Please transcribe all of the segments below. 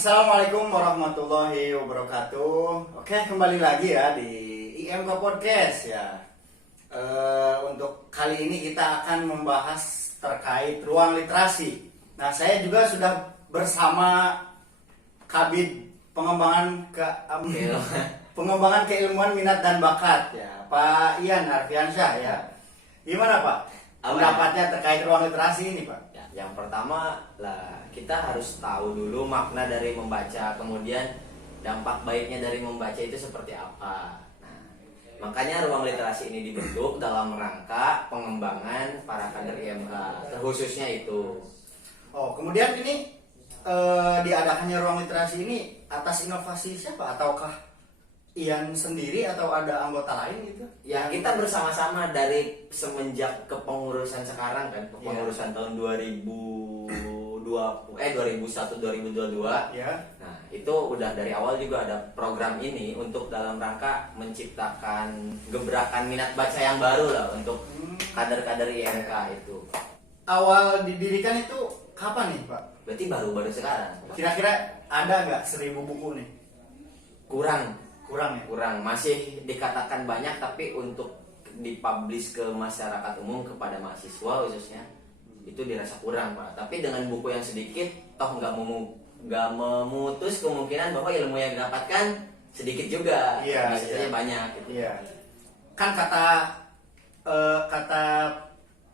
Assalamualaikum warahmatullahi wabarakatuh. Oke, kembali lagi ya di IMK Podcast ya. Untuk kali ini kita akan membahas terkait ruang literasi. Nah, saya juga sudah bersama Kabid pengembangan keilmuan minat dan bakat ya, Pak Ian Arfiansyah ya. Gimana Pak? Pendapatnya terkait ruang literasi ini Pak? Yang pertama lah, kita harus tahu dulu makna dari membaca, kemudian dampak baiknya dari membaca itu seperti apa. Nah, makanya ruang literasi ini dibentuk dalam rangka pengembangan para kader IMK, terkhususnya itu. Oh, kemudian ini diadakannya ruang literasi ini atas inovasi siapa? Ataukah Ian sendiri atau ada anggota lain gitu? Ya, kita bersama-sama dari semenjak kepengurusan sekarang kan, kepengurusan tahun 2021-2022. Ya. Nah, itu udah dari awal juga ada program ini untuk dalam rangka menciptakan gebrakan minat baca yang baru lah untuk kader-kader IMK itu. Awal didirikan itu kapan nih Pak? Berarti baru-baru sekarang. Kira-kira ada nggak 1000 buku nih? Kurang Kurang ya? masih dikatakan banyak, tapi untuk dipublish ke masyarakat umum, kepada mahasiswa khususnya, itu dirasa kurang Pak. Tapi dengan buku yang sedikit, toh nggak memutus kemungkinan bahwa ilmu yang didapatkan sedikit juga, bisa saja banyak gitu. Iya. Kan kata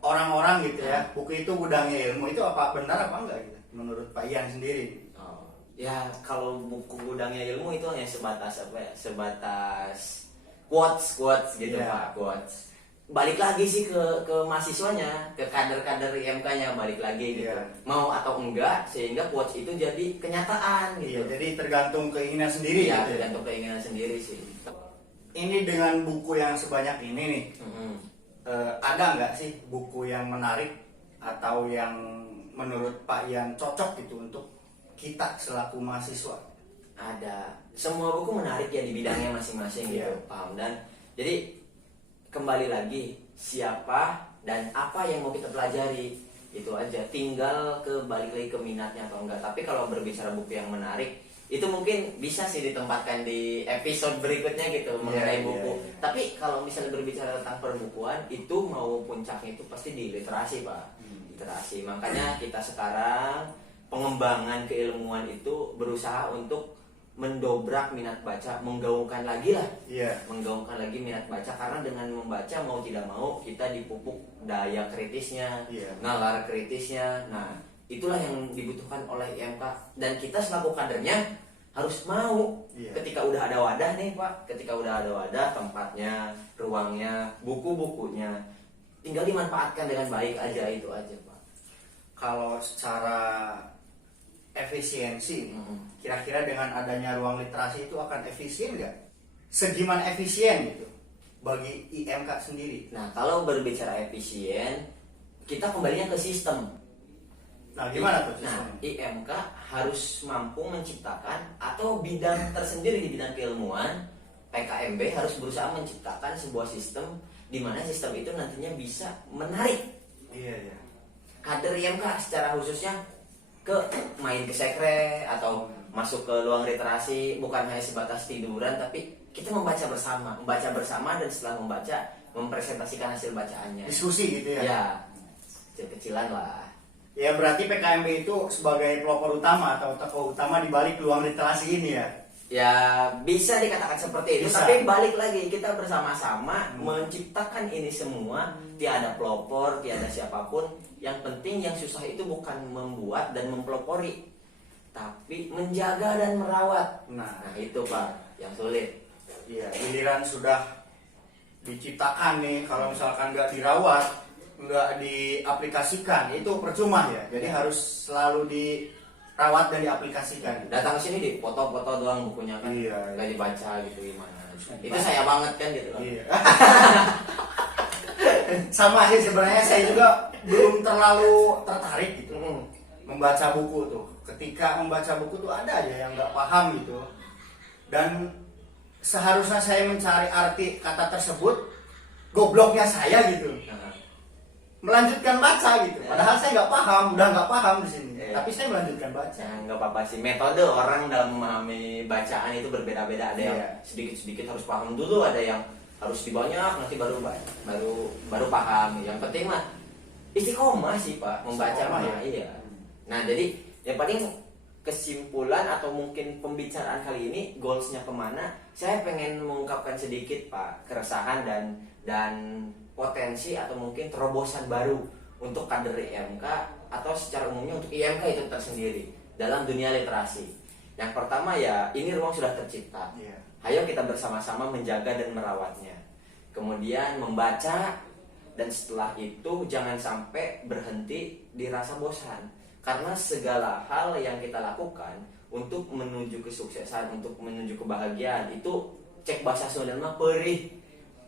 orang-orang gitu ya, buku itu gudangnya ilmu. Itu apa benar apa enggak gitu menurut Pak Ian sendiri? Ya, kalau buku gudangnya ilmu itu hanya sebatas sebatas quotes gitu Pak, quotes. Balik lagi sih ke mahasiswanya, ke kader-kader IMK-nya, balik lagi gitu. Mau atau enggak, sehingga quotes itu jadi kenyataan gitu. Jadi tergantung keinginan sendiri ya, gitu. Tergantung keinginan sendiri sih. Ini dengan buku yang sebanyak ini nih, ada nggak sih buku yang menarik atau yang menurut Pak Ian cocok gitu untuk kita selaku mahasiswa? Ada. Semua buku menarik ya di bidangnya masing-masing gitu, paham. Dan jadi kembali lagi, siapa dan apa yang mau kita pelajari, itu aja. Tinggal balik lagi ke minatnya atau enggak. Tapi kalau berbicara buku yang menarik, itu mungkin bisa sih ditempatkan di episode berikutnya gitu, mengenai buku. Tapi kalau misalnya berbicara tentang perbukuan, itu mau puncaknya itu pasti di literasi Pak. Literasi. Makanya kita sekarang pengembangan keilmuan itu berusaha untuk mendobrak minat baca, menggaungkan lagi minat baca, karena dengan membaca mau tidak mau kita dipupuk daya kritisnya, nalar kritisnya. Nah, itulah yang dibutuhkan oleh IMK, dan kita selaku kadernya harus mau. Ketika udah ada wadah nih Pak, ketika udah ada wadah, tempatnya, ruangnya, buku-bukunya, tinggal dimanfaatkan dengan baik aja, itu aja Pak. Kalau secara efisiensi, kira-kira dengan adanya ruang literasi itu akan efisien nggak? Segimana efisien gitu bagi IMK sendiri? Nah, kalau berbicara efisien, kita kembalinya ke sistem. Nah, gimana tuh Nah, sistemnya? IMK harus mampu menciptakan, atau bidang tersendiri di bidang keilmuan, PKMB harus berusaha menciptakan sebuah sistem di mana sistem itu nantinya bisa menarik kader IMK secara khususnya ke main ke sekre atau masuk ke ruang literasi, bukan hanya sebatas tiduran, tapi kita membaca bersama, dan setelah membaca mempresentasikan hasil bacaannya. Diskusi gitu ya? Ya, kecil-kecilan lah. Ya, berarti PKMB itu sebagai pelopor utama atau tokoh utama di balik ruang literasi ini ya? Ya, bisa dikatakan seperti itu. Tapi balik lagi, kita bersama-sama menciptakan ini semua. Tiada pelopor, tiada siapapun. Yang penting yang susah itu bukan membuat dan mempelopori, tapi menjaga dan merawat. Nah, itu Pak yang sulit. Iya, giliran sudah diciptakan nih, kalau misalkan nggak dirawat, nggak diaplikasikan, itu percuma ya. Jadi harus selalu dirawat dan diaplikasikan. Datang ke sini di foto-foto doang bukunya kan, nggak dibaca gitu, gimana? Itu saya banget kan gitu loh. Iya. Sama sih sebenarnya, saya juga belum terlalu tertarik gitu membaca buku tuh. Ketika membaca buku tuh ada aja yang nggak paham gitu, dan seharusnya saya mencari arti kata tersebut, gobloknya saya gitu melanjutkan baca gitu. Padahal saya nggak paham, udah nggak paham di sini. tapi saya melanjutkan baca. Ya, nggak apa-apa sih. Metode orang dalam memahami bacaan itu berbeda-beda. Ada yang Iya. sedikit-sedikit harus paham dulu, ada yang harus dibanyak nanti baru paham. Yang penting mah istiqomah sih Pak membaca Istiqomah, mah. ya? Iya. Nah jadi yang paling kesimpulan atau mungkin pembicaraan kali ini goalsnya kemana? Saya pengen mengungkapkan sedikit Pak keresahan dan potensi atau mungkin terobosan baru untuk kader IMK atau secara umumnya untuk IMK itu tersendiri dalam dunia literasi. Yang pertama ya ini ruang sudah tercipta. Iya. Ayo kita bersama-sama menjaga dan merawatnya. Kemudian membaca dan setelah itu jangan sampai berhenti dirasa bosan. Karena segala hal yang kita lakukan untuk menuju kesuksesan, untuk menuju kebahagiaan itu cek bahasa Sunda mah perih.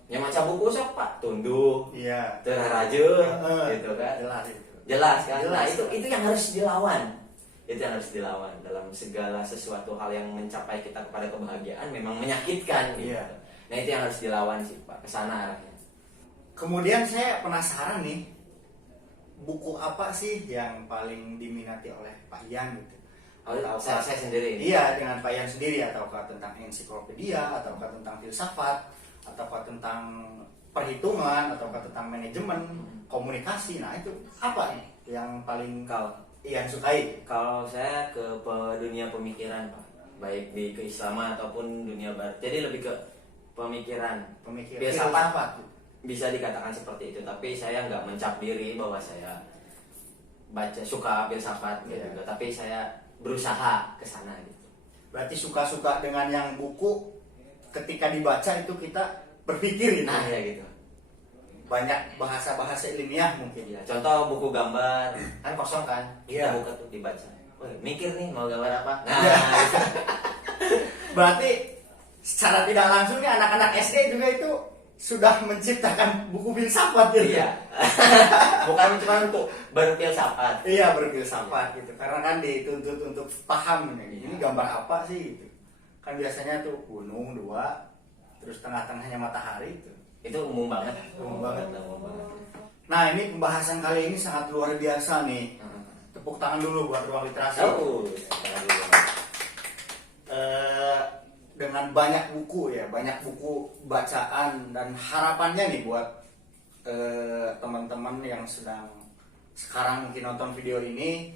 Yang maca buku sok Pak, tunduh, Iya. terarajeun gitu kan. Jelas itu. Jelas kan? Jelas. Nah, itu yang harus dilawan. Itu yang harus dilawan dalam segala sesuatu hal yang mencapai kita kepada kebahagiaan memang menyakitkan gitu. Iya. Nah, itu yang harus dilawan sih Pak, kesana arahnya. Kemudian saya penasaran nih, buku apa sih yang paling diminati oleh Pak Ian gitu? Saya sendiri. Iya, dengan Pak Ian sendiri, ataukah tentang ensiklopedia, ataukah tentang filsafat, ataukah tentang perhitungan, ataukah tentang manajemen, komunikasi. Nah, itu apa nih yang paling Kalau Ian sukai? Kalau saya ke dunia pemikiran Pak, baik di keislaman ataupun dunia barat. Jadi lebih ke pemikiran. Pemikiran Filsafat. filsafat. Bisa dikatakan seperti itu, tapi saya nggak mencap diri bahwa saya suka filsafat gitu. Iya. Tapi saya berusaha ke sana gitu. Berarti suka-suka dengan yang buku ketika dibaca itu kita berpikir gitu. Nah ya gitu. Banyak bahasa-bahasa ilmiah mungkin. Ya, contoh buku gambar kan kosong kan, kita Iya. buka tuh dibaca. Wih, mikir nih mau gambar apa? Nah, Iya. gitu. Berarti secara tidak langsung nih anak-anak SD juga itu sudah menciptakan buku filsafat gitu. Iya. Bukan cuma untuk berfilsafat. Iya, berfilsafat gitu. Karena kan dituntut untuk paham nih. Ini Iya. gambar apa sih gitu. Kan biasanya tuh gunung dua, terus tengah-tengahnya matahari itu. Itu umum banget. Umum banget. Umum banget. Nah, ini pembahasan kali ini sangat luar biasa nih. Tepuk tangan dulu buat Ruang Literasi. Oh, Dengan banyak buku ya, banyak buku bacaan dan harapannya nih buat teman-teman yang sedang sekarang mungkin nonton video ini,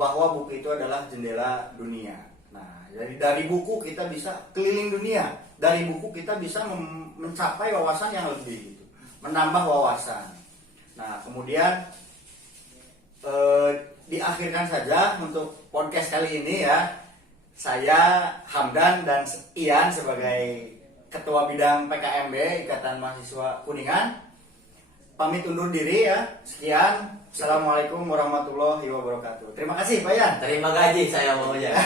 bahwa buku itu adalah jendela dunia. Nah, jadi dari buku kita bisa keliling dunia, dari buku kita bisa mencapai wawasan yang lebih gitu, menambah wawasan. Nah, kemudian diakhirkan saja untuk podcast kali ini ya. Saya Hamdan dan Ian sebagai Ketua Bidang PKMB Ikatan Mahasiswa Kuningan pamit undur diri ya. Sekian. Assalamualaikum warahmatullahi wabarakatuh. Terima kasih Pak Ian. terima gaji saya maunya.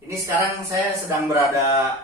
Ini sekarang saya sedang berada